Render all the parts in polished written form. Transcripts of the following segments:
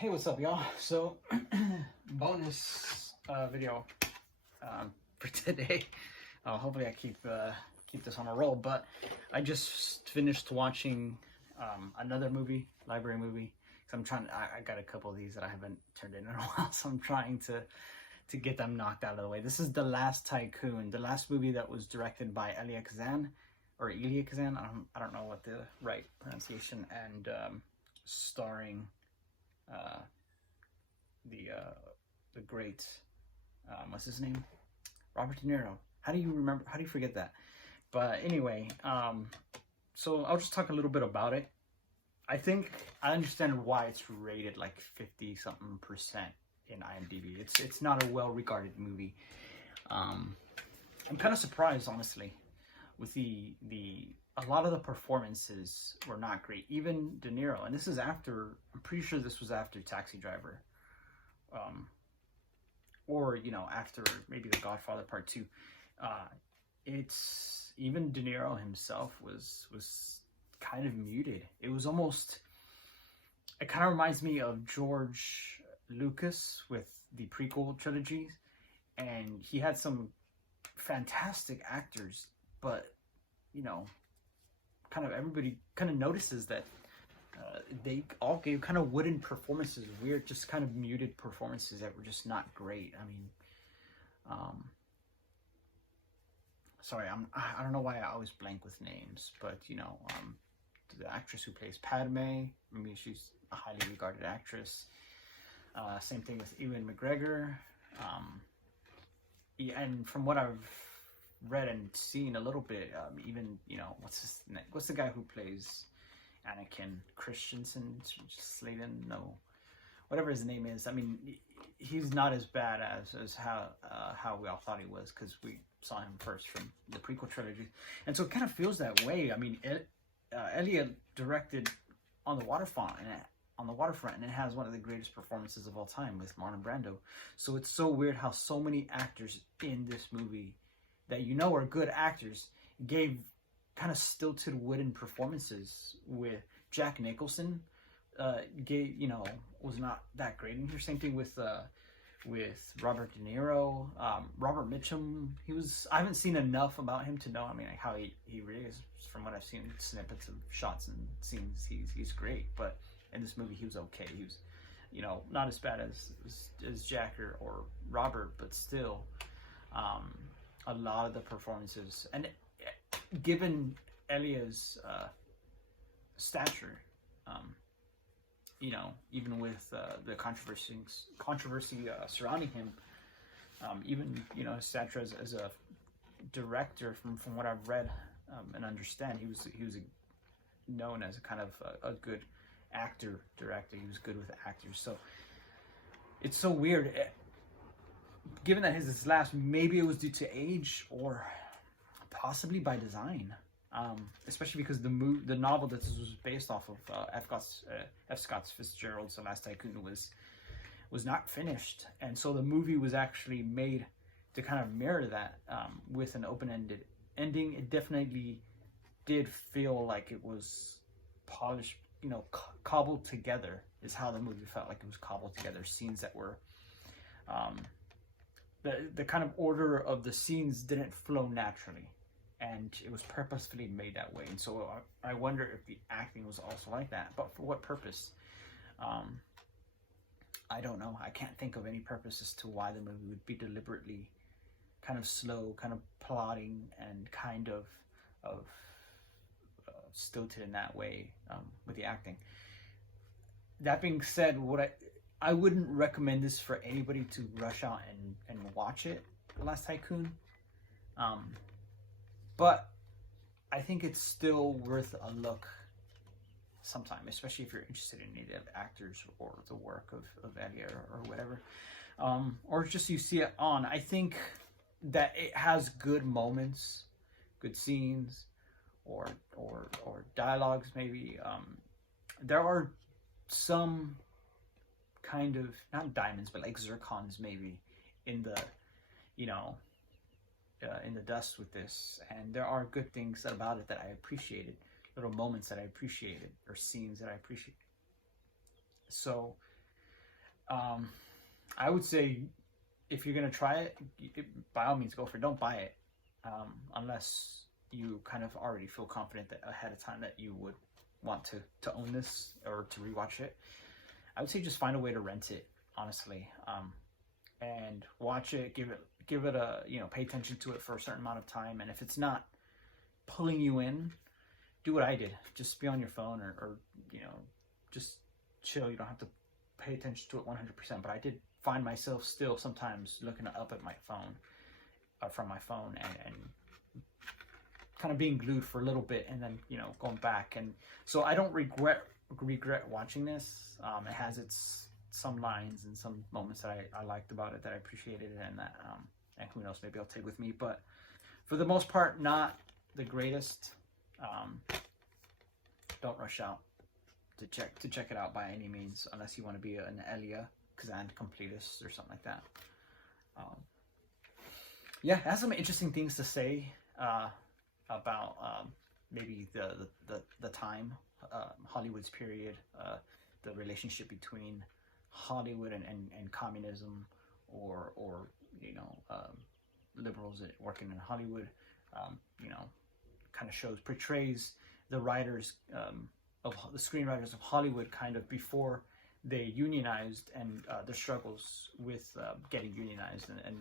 Hey, what's up, y'all? So, bonus video for today. Hopefully, I keep this on a roll. But I just finished watching another movie, library movie. So I'm trying. I got a couple of these that I haven't turned in a while, so I'm trying to get them knocked out of the way. This is The Last Typhoon, the last movie that was directed by Elia Kazan, or Elia Kazan. I don't know what the right pronunciation, and starring the great what's his name, Robert De Niro. How do you forget that? But anyway, so I'll just talk a little bit about it. I think I understand why it's rated like 50 something percent in IMDb. It's not a well regarded movie. I'm kind of surprised, honestly, with a lot of the performances were not great. Even De Niro, and this is after, I'm pretty sure this was after Taxi Driver, or after maybe The Godfather Part 2. It's even De Niro himself was kind of muted. It was almost, it kind of reminds me of George Lucas with the prequel trilogies, and he had some fantastic actors, but kind of everybody kind of notices that they all gave kind of wooden performances, weird, just kind of muted performances that were just not great. I mean, sorry, I don't know why I always blank with names, but the actress who plays Padme, I mean, she's a highly regarded actress. Same thing with Ewan McGregor. Yeah, and from what I've read and seen a little bit, even what's the guy who plays Anakin, Christensen, Sladen, no, whatever his name is. I mean, he's not as bad as how we all thought he was, because we saw him first from the prequel trilogy, and so it kind of feels that way. I mean, Elliot directed On the Waterfront, and it has one of the greatest performances of all time with Marlon Brando. So it's so weird how so many actors in this movie that are good actors gave kind of stilted wooden performances. With Jack Nicholson, was not that great in here. Same thing with Robert De Niro. Robert Mitchum, I haven't seen enough about him to know, I mean, like, how he really is. From what I've seen, snippets of shots and scenes, he's great. But in this movie, he was okay. He was, not as bad as Jack or Robert, but still, a lot of the performances, and given Elia's stature, even with the controversy surrounding him, even his stature as a director, from what I've read and understand, he was known as a kind of a good actor director. He was good with actors. So it's so weird. Given that his last, maybe it was due to age or possibly by design, especially because the novel that this was based off of, F. Scott Fitzgerald's The Last Tycoon, was not finished, and so the movie was actually made to kind of mirror that, with an open-ended ending. It definitely did feel like it was polished, cobbled together, is how the movie felt like. It was cobbled together, scenes that were the kind of order of the scenes didn't flow naturally, and it was purposefully made that way. And so I wonder if the acting was also like that, but for what purpose? I don't know. I can't think of any purpose as to why the movie would be deliberately kind of slow, kind of plodding, and kind of stilted in that way, with the acting. That being said, I wouldn't recommend this for anybody to rush out and watch it, The Last Tycoon. But I think it's still worth a look sometime, especially if you're interested in any of the actors or the work of Elia or whatever. Or just you see it on. I think that it has good moments, good scenes, or dialogues maybe. There are some kind of, not diamonds, but like zircons maybe in the in the dust with this, and there are good things about it that I appreciated, little moments that I appreciated, or scenes that I appreciated. So I would say if you're gonna try it, by all means go for it. Don't buy it unless you kind of already feel confident that ahead of time that you would want to own this or to rewatch it. I would say just find a way to rent it, honestly, and watch it. Give it a, pay attention to it for a certain amount of time, and if it's not pulling you in, do what I did. Just be on your phone or just chill. You don't have to pay attention to it 100%, but I did find myself still sometimes looking up at my phone, from my phone, and kind of being glued for a little bit, and then going back. And so I don't regret watching this. It has some lines and some moments that I liked about it, that I appreciated, and that and who knows, maybe I'll take with me. But for the most part, not the greatest. Don't rush out to check it out by any means, unless you want to be an Elia Kazan completist or something like that. Yeah, it has some interesting things to say about maybe the time, Hollywood's period, the relationship between Hollywood and communism, or liberals working in Hollywood. Kind of portrays the writers of the screenwriters of Hollywood kind of before they unionized, and the struggles with getting unionized, and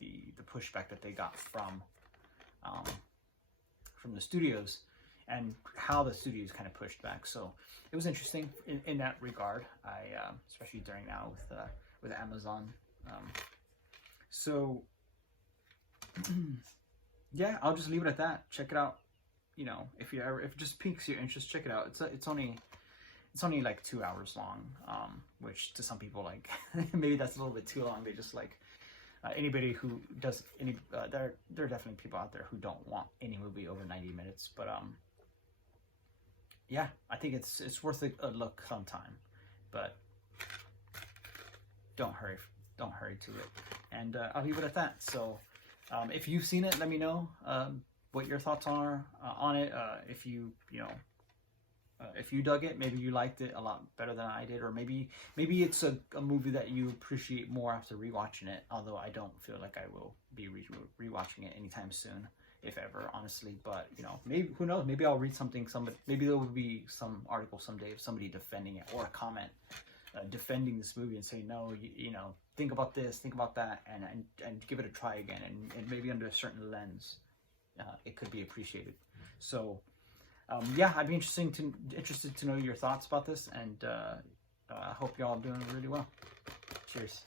the pushback that they got from the studios, and how the studios kind of pushed back. So it was interesting in that regard. Especially during now with Amazon. So yeah, I'll just leave it at that. Check it out. If it just piques your interest, check it out. It's only like 2 hours long, which to some people, like, maybe that's a little bit too long. They just like anybody who does any. There are definitely people out there who don't want any movie over 90 minutes, but yeah, I think it's worth a look sometime, but don't hurry to it. And I'll leave it at that. So if you've seen it, let me know what your thoughts are on it. If you dug it, maybe you liked it a lot better than I did, or maybe it's a movie that you appreciate more after rewatching it. Although I don't feel like I will be rewatching it anytime soon, if ever, honestly. But maybe, who knows? Maybe I'll read something. Maybe there will be some article someday of somebody defending it, or a comment defending this movie and saying, no, think about this, think about that, and give it a try again, and maybe under a certain lens, it could be appreciated. So yeah, I'd be interested to know your thoughts about this, and I hope y'all are doing really well. Cheers.